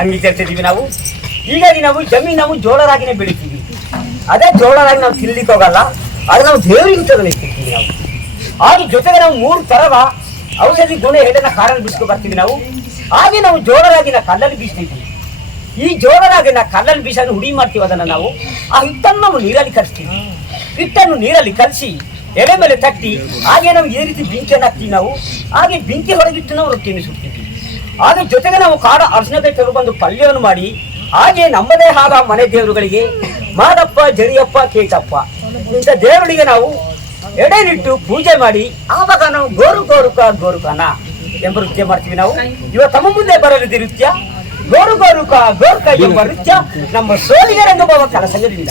ಅಂಗೀಕರಿಸಿದೀವಿ ನಾವು. ಹೀಗಾಗಿ ನಾವು ಜಮೀನು ನಾವು ಜೋಳರಾಗಿನೇ ಬೆಳಿತೀವಿ. ಅದೇ ಜೋಳರಾಗಿ ನಾವು ತಿನ್ಲಿಕ್ಕೆ ಹೋಗಲ್ಲ, ಅದು ನಾವು ದೇವರಿಗೆ ತಗೊಳ್ತೀವಿ ನಾವು. ಹಾಗೆ ಜೊತೆಗೆ ನಾವು 3 ಥರದ ಔಷಧಿ ಗುಣ ಎಳೆನ ಕಾಡಲ್ಲಿ ಬಿಡಿಸ್ಕೊ ಬರ್ತೀವಿ ನಾವು. ಹಾಗೆ ನಾವು ಜೋಳರಾಗಿನ ಕಲ್ಲಲ್ಲಿ ಬೀಸ್ತೀವಿ. ಈ ಜೋಳರಾಗಿನ ಕಲ್ಲಲ್ಲಿ ಬೀಸೋದು ಹುಡಿ ಮಾಡ್ತೀವಿ. ಅದನ್ನು ನಾವು ಆ ಹಿಟ್ಟನ್ನು ನಾವು ನೀರಲ್ಲಿ ಕಲಿಸ್ತೀವಿ. ಹಿಟ್ಟನ್ನು ನೀರಲ್ಲಿ ಕಲಸಿ ಎಲೆ ಮೇಲೆ ತಟ್ಟಿ ಹಾಗೆ ನಾವು ಈ ರೀತಿ ಬೆಂಕಿಯನ್ನು ಹಾಕ್ತೀವಿ ನಾವು. ಹಾಗೆ ಬೆಂಕಿ ಹೊರಗಿಟ್ಟು ನಾವು ರೊಟ್ಟಿಯನ್ನು ಸುಡ್ತೀವಿ. ಹಾಗೆ ಜೊತೆಗೆ ನಾವು ಕಾಡ ಅರ್ಶಿನಕಾಯಿ ತಗೊಂಡು ಪಲ್ಯವನ್ನು ಮಾಡಿ ಹಾಗೆ ನಮ್ಮದೇ ಆದ ಮನೆ ದೇವರುಗಳಿಗೆ ಮಾದಪ್ಪ, ಜರಿಯಪ್ಪ, ಕೇಟಪ್ಪ ಇಂಥ ದೇವರಿಗೆ ನಾವು ಎಡೆನಿಟ್ಟು ಪೂಜೆ ಮಾಡಿ ಆವಾಗ ನಾವು ಗೋರುಕಾನ ಎಂಬ ನೃತ್ಯ ಮಾಡ್ತೀವಿ ನಾವು. ಇವತ್ತು ತಮ್ಮ ಮುಂದೆ ಬರಲಿದೆ ನೃತ್ಯ ಗೋರುಕ ಎಂಬ ನೃತ್ಯ ನಮ್ಮ ಸೋಲಿಗೆ ರಂಗಭವ ಕಲಸಂಗದಿಂದ.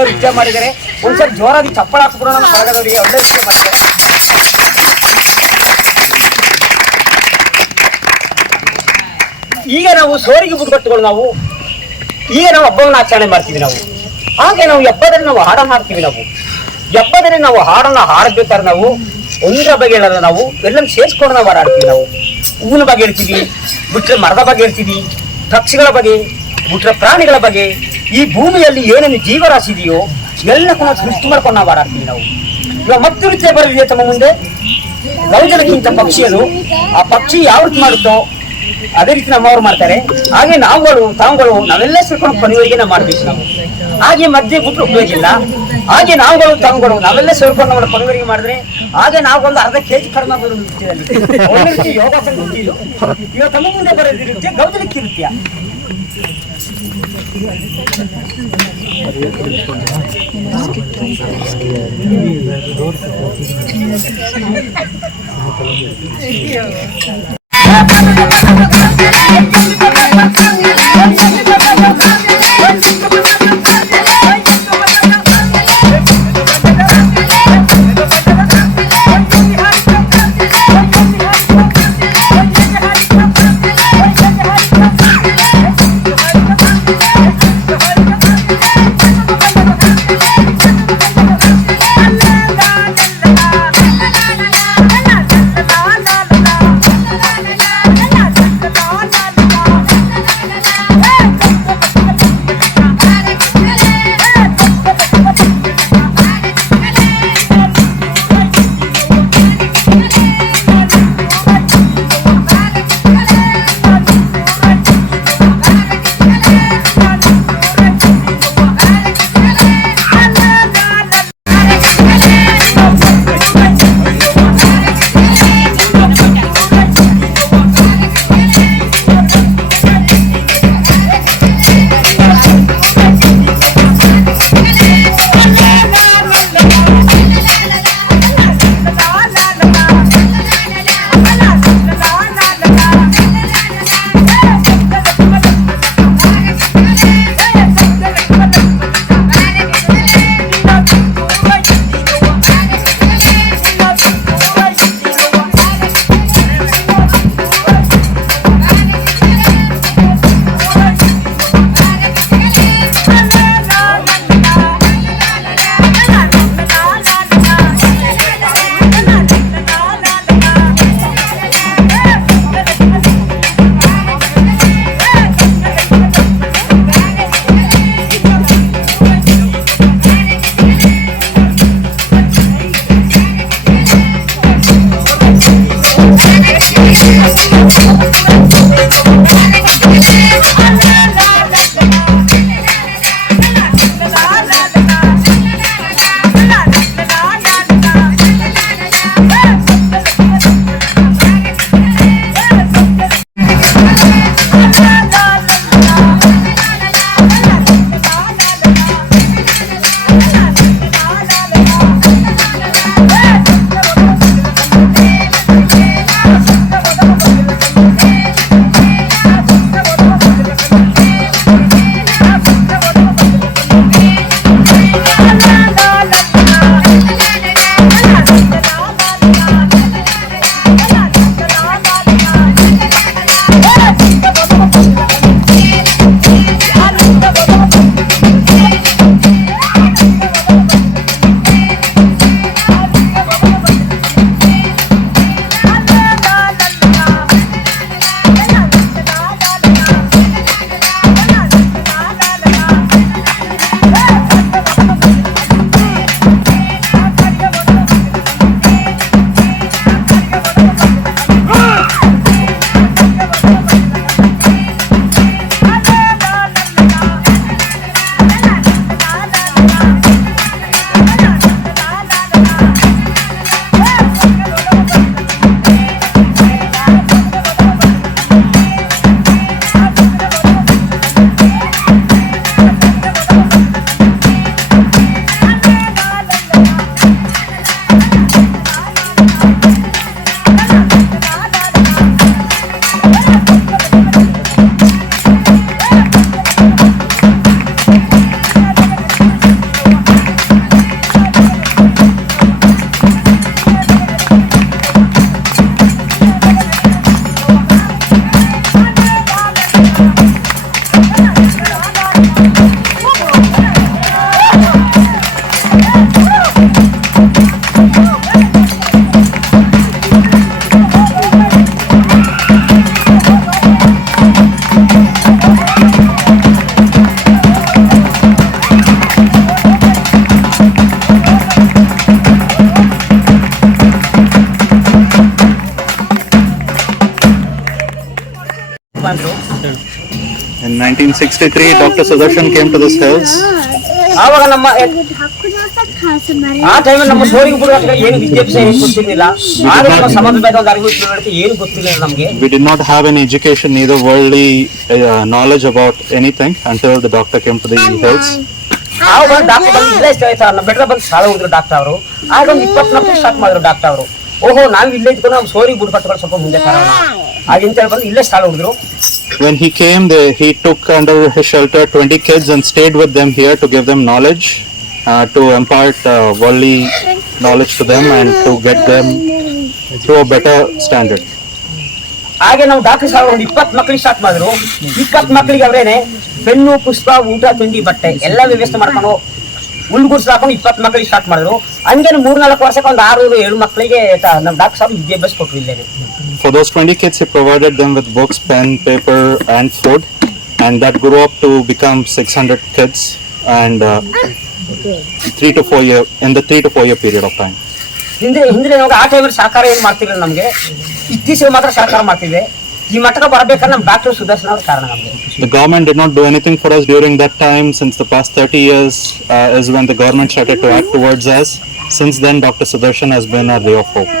ಒಳ್ಳೆ ನೃತ್ಯ ಮಾಡಿದ್ದಾರೆ. ಒಂದ್ಸರಿ ಜೋರಾಗಿ ಚಪ್ಪಳ ಹಾಕ್ಬಿಡೋಣ ನಮ್ಮ ಬಳಗದವರಿಗೆ. ಒಳ್ಳೆ ನೃತ್ಯ ಮಾಡಿದ್ದಾರೆ. ಈಗ ನಾವು ಸೋರಿಗೆ ಬುಡ್ಗಟ್ಟುಗಳು ನಾವು ಈಗ ನಾವು ಹಬ್ಬವನ್ನು ಆಚರಣೆ ಮಾಡ್ತೀವಿ ನಾವು. ಹಾಗೆ ನಾವು ಹಬ್ಬದಲ್ಲಿ ನಾವು ಹಾಡನ್ನು ಹಾಡ್ತೀವಿ ನಾವು. ಹಬ್ಬದಲ್ಲಿ ನಾವು ಹಾಡನ್ನ ಹಾಡಬೇಕಾದ್ರೆ ನಾವು ಒಂದರ ಬಗ್ಗೆ ಹೇಳಲ್ಲ, ನಾವು ಎಲ್ಲರೂ ಸೇರಿಸ್ಕೊಂಡು ನಾವು ಹಾಡಾಡ್ತೀವಿ. ನಾವು ಹೂವಿನ ಬಗ್ಗೆ ಹೇಳ್ತೀವಿ, ಬಿಟ್ರೆ ಮರದ ಬಗ್ಗೆ ಹೇಳ್ತೀವಿ, ಪಕ್ಷಿಗಳ ಬಗ್ಗೆ, ಬಿಟ್ರೆ ಪ್ರಾಣಿಗಳ ಬಗ್ಗೆ, ಈ ಭೂಮಿಯಲ್ಲಿ ಏನೇನು ಜೀವರಾಶಿ ಇದೆಯೋ ಎಲ್ಲಕ್ಕೂ ನಾವು ಸೃಷ್ಟಿ ಮಾಡ್ಕೊಂಡು ನಾವು ಹಾಡಾಡ್ತೀವಿ ನಾವು. ಇವಾಗ ಮತ್ತೆ ನೃತ್ಯ ಬರಲಿದೆ ತಮ್ಮ ಮುಂದೆ. ಗೌಜಲಕ್ಕಿಂತ ಪಕ್ಷಿ ಅದು. ಆ ಪಕ್ಷಿ ಯಾವ ರೀತಿ ಮಾಡುತ್ತೋ ಅದೇ ರೀತಿ ನಮ್ಮವ್ರು ಮಾಡ್ತಾರೆ. ಹಾಗೆ ತಾವುಗಳು ನಾವೆಲ್ಲ ಸೇರ್ಕೊಂಡು ಕೊನೆಯವರೆಗೆ ನಾವು ಮಾಡ್ಬೇಕು ನಾವು. ಹಾಗೆ ಮಧ್ಯೆ ಬಿಟ್ಟು ಉಪಯೋಗಿಲ್ಲ. ಹಾಗೆ ತಾವುಗಳು ನಾವೆಲ್ಲ ಸೇರ್ಕೊಂಡು ನಮ್ಮ ಕೊನೆಯವರೆಗೆ ಮಾಡಿದ್ರೆ ಹಾಗೆ ನಾವೊಂದು ಅರ್ಧ ಕೆಜಿ ಕಡಿಮೆ ಆಗೋದು ನೃತ್ಯದಲ್ಲಿ. ಒಳ್ಳೆ ರೀತಿ ಯೋಗಾಸನ ನೃತ್ಯ ಇದು. ಇವಾಗ ತಮ್ಮ ಮುಂದೆ ಬರೋದು ನೃತ್ಯ ಗೌಜಲಕ್ಕಿ ನೃತ್ಯ. 1963, Dr. Sudarshan came to this house. ಆವಾಗ ನಮ್ಮ ಆ ಟೈಮಲ್ಲಿ ನಮ್ಮ ಸೋರಿಗೆ ಬಿಡುವಾಗ ಏನು ವಿದ್ಯಾಭ್ಯಾಸ ಏನು ಗೊತ್ತಿರಲಿಲ್ಲ. ಆಗ ನಮ್ಮ ಸಮಾಜ ಭೇದ ಒಂದು ಅರಿವು ತಿಳುವಳಿಕೆ ಏನು ಗೊತ್ತಿರಲಿಲ್ಲ ನಮಗೆ. We did not have any education, neither worldly knowledge about anything until the doctor came to the house. ಆವಾಗ ಡಾಕ್ಟರ್ ಬಂದು ಇಲ್ಲೇ ನಮ್ಮ ಬೆಟ್ಟ ಬಂದು ಸಾಲ ಹೋದ್ರು ಡಾಕ್ಟರ್ ಅವರು. ಆಗ ಒಂದು 24 ಸ್ಟಾರ್ಟ್ ಮಾಡಿದ್ರು ಡಾಕ್ಟರ್ ಅವರು. ಓಹೋ, ನಾವು ಇಲ್ಲೇ ಇದ್ಕೊಂಡು ನಮ್ಮ ಸೋರಿಗೆ ಬಿಡು ಕಟ್ಟಗಳು ಸ್ವಲ್ಪ ಮುಂದೆ ಕಾರಣ ಹಾಗೆಂತ ಹೇಳಿ ಬಂದು ಇಲ್ಲೇ ಸಾಲ ಹೋದ್ರು. When he came, he took under his shelter 20 kids and stayed with them here to give them knowledge, to impart worldly knowledge to them and to get them to a better standard. ಹಾಗೆ ನಾವು doctor ಸಾಲ ಒಂದು 20 ಮಕ್ಕಳಿಗೆ start ಮಾಡಿದ್ರು. 20 ಮಕ್ಕಳಿಗೆ ಅವರೇನೆ pen, ಪುಸ್ತಕ, ಊಟ, ತಿಂಡಿ, ಬಟ್ಟೆ ಎಲ್ಲ ವ್ಯವಸ್ಥೆ ಮಾಡ್ಕೊಂಡು ಉಳ್ಗುಡ್ಸ್ ಹಾಕೊಂಡು 20 ಮಕ್ಕಳಿಗೆ ಸ್ಟಾರ್ಟ್ ಮಾಡಿದ್ರು. ಹಂಗೆ 3-4 ವರ್ಷಕ್ಕೆ ಒಂದು 6-7 ಮಕ್ಕಳಿಗೆ ನಮ್ಮ ಡಾಕ್ಟರ್ ಸಾಹೇಬ್ ವಿದ್ಯಾಭ್ಯಾಸ ಕೊಟ್ಟರು ಇಲ್ಲೇ. For those 20 kids, he provided them with books, pen, paper, and food, and that grew up to become 600 kids, and 3 to 4 year in the 3 to 4 year period of time. ಹಿಂದೆ ನಮಗೆ ಆ ಟೈಮಲ್ಲಿ ಸಹಕಾರ ಏನು ಮಾಡ್ತಿರಲಿಲ್ಲ ನಮಗೆ. ಇತ್ತೀಚೆಗೆ ಮಾತ್ರ ಸಹಕಾರ ಮಾಡ್ತಿದ್ವಿ. ಈ ಮಟ್ಟಕ್ಕೆ ಬರಬೇಕಾದ್ರೆ ನಮ್ಮ ಡಾಕ್ಟರ್ ಸುದರ್ಶನ್ ಅವರ ಕಾರಣ ನಮಗೆ. The government did not do anything for us during that time. Since the past 30 years is when the government started to act towards us. Since then, Dr. Sudarshan has been our ray of hope.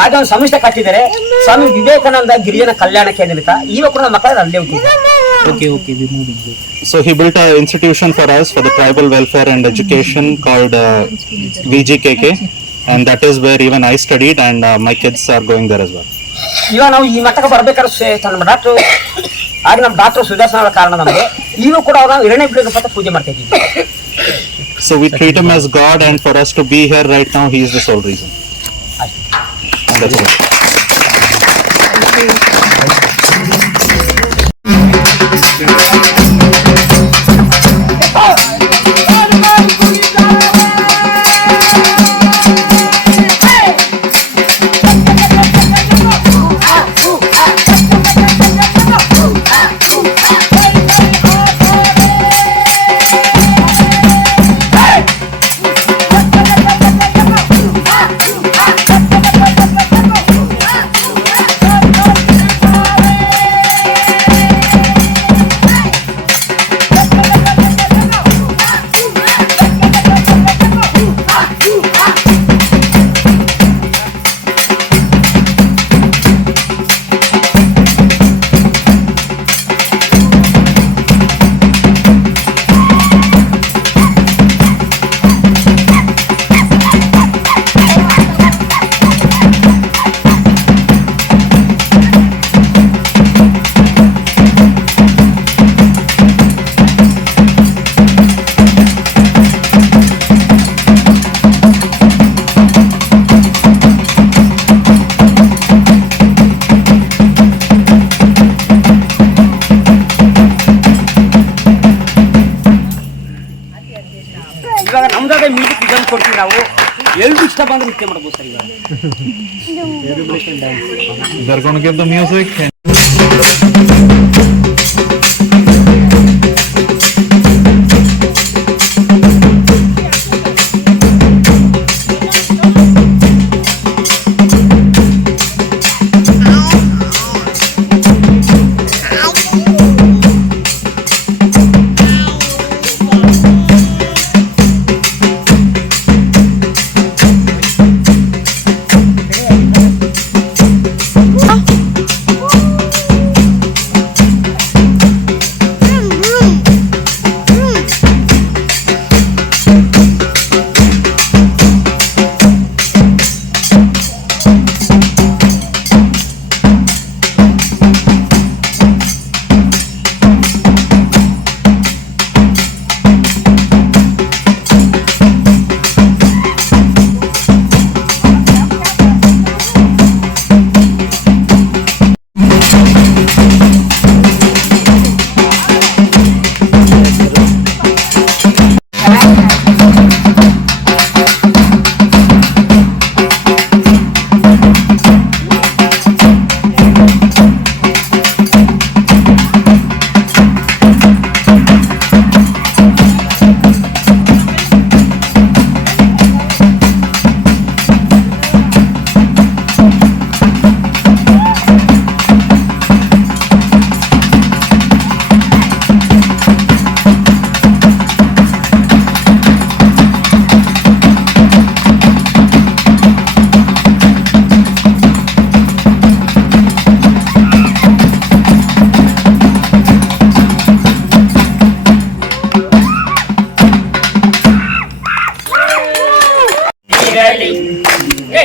ಆಗ ಒಂದು ಸಂಸ್ಥೆ ಕಟ್ಟಿದ್ದಾರೆ, ಸ್ವಾಮಿ ವಿವೇಕಾನಂದ ಗಿರಿಜನ ಕಲ್ಯಾಣ ಕೇಂದ್ರ ಅಂತ. ಈಗ ಕೂಡ ನಮ್ಮ ಮಕ್ಕಳು ಅಲ್ಲೇ ಹೋಗ್ತಿದ್ದಾರೆ. So he built an institution for us for the tribal welfare and education called VGKK, and that is where even I studied, and my kids are going there as well. ಇವಾಗ ನಾವು ಈ ಮಟ್ಟಕ್ಕೆ ಬರ್ಬೇಕಾದ್ರೆ ನಮ್ಮ ಡಾಕ್ಟರ್ ಆಗ ನಮ್ಮ doctor Sudarshan ಅವರ ಕಾರಣ ನಮಗೆ. ಈಗ ಕೂಡ ನಾವು 2ನೇ ಪೀಳಿಗೆ ಪೂಜೆ ಮಾಡ್ತಾ ಇದ್ದೀವಿ. So we treat him as God, and for us to be here right now, he is the sole reason. And that's all. ಇವಾಗ ನಮ್ದಾದ ಮ್ಯೂಸಿಕ್ ಇದನ್ನು ಕೊಡ್ತೀವಿ ನಾವು. ಎಲ್ರು ಇಷ್ಟ ಬಂದ್ರೆ ನೃತ್ಯ ಮಾಡ್ಬೋದು ಸರ್. ಇವಾಗ They're going to give the music.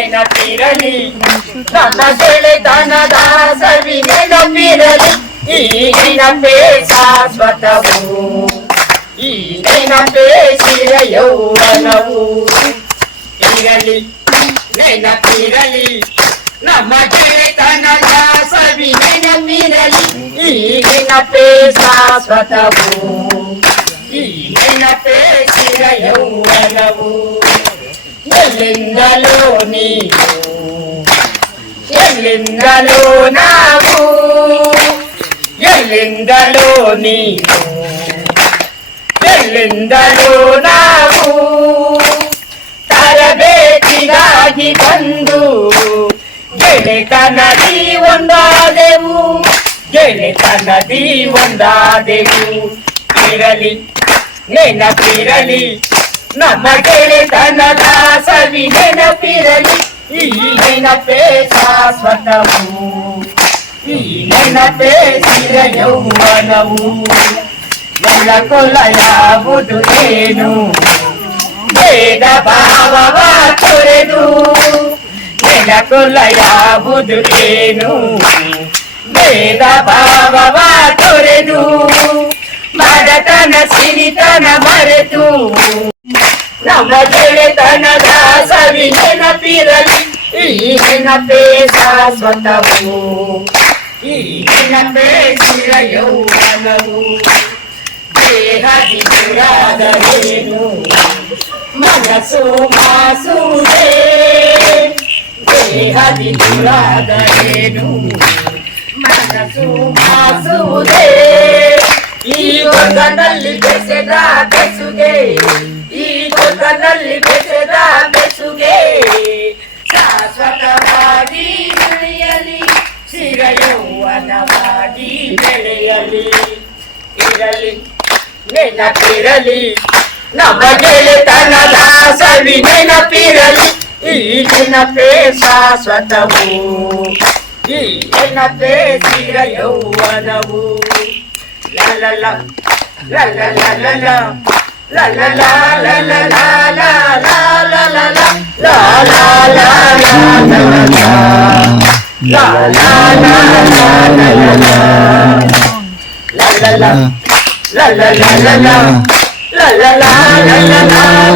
ನೆನಪಿರಲಿ ನನ್ನ ಗೆಳೆತನದ ಸವಿ ನೆನಪಿರಲಿ ಈ ನೆನಪೇ ಶಾಶ್ವತವು ಈ ನೆನಪೇ ಚಿರ ಯೌವನವು ಇರಲಿ ನೆನಪಿರಲಿ ನಮ್ಮ ಗೆಳೆತನದ ಸವಿ ನೆನಪಿರಲಿ ಈ ನೆನಪೇ ಶಾಶ್ವತವು ಈ ನೆನಪೇ ಚಿರ ಯೌವನವು ಎಲ್ಲಿಂದಲೋ ನೀವು ಎಲ್ಲಿಂದಲೋ ನಾವು ಎಲ್ಲಿಂದಲೋ ನೀವು ಎಲ್ಲಿಂದಲೋ ನಾವು ತರಬೇತಿಗಾಗಿ ಬಂದು ಗೆಳೆತನದಿ ಒಂದಾದೆವು ಗೆಳೆತನದಿ ಒಂದಾದೆವು ಇರಲಿ ನೆನಪಿರಲಿ ನಮ್ಮ ಗೆಳೆತನದ ಸವಿ ನೆನಪಿರಲಿ ಈ ನೆನಪೇ ಶಾಶ್ವತವು ಈ ನೆನಪೇ ಚಿರ ಯೌವನವು ಕೊಲೆಯಾಗುವುದು ಏನು ಭೇದ ಭಾವವ ತೊರೆದು ಕೊಲೆಯಾಗುವುದು ಏನು ಭೇದ ಭಾವವ ತೊರೆದು ಬಡತನ ಸಿರಿತನ ಮರೆತು ನಮ್ಮ ಗೆಳೆತನದ ಸವಿ ನೆನಪಿರಲಿ ಈ ನೆನಪೇ ಶಾಶ್ವತವು ಈ ನೆನಪೇ ಚಿರ ಯೌವನವು ದೇಹದಿ ದುರಾದರೇನು ಮನಸ್ಸು ಮಾಸುವುದೇ ದೇಹದಿ ದುರಾದರೇನು ಮನಸ್ಸು ಮಾಸುವುದೇ ಈ ಹೊಗನಲ್ಲಿ ಬೆಸೆದ ಬೆಸುಗೆ ಈ ಹೊಗನಲ್ಲಿ ಬೆಸೆದ ಬೆಸುಗೆ ಶಾಶ್ವತವಾಗಿ ಉಳಿಯಲಿ ಚಿರ ಯೌವನವಾಗಿ ಬೆಳೆಯಲಿ ಇರಲಿ ನೆನಪಿರಲಿ ನಮ್ಮ ಗೆಳೆತನದ ಸವಿ ನೆನಪಿರಲಿ ಈ ನೆನಪೇ ಶಾಶ್ವತವು ಈ ನೆನಪೇ ಚಿರ ಯೌವನವು ಲಲಲ ಲಲಲ ಲಲಲ ಲಲಲ la la la la la la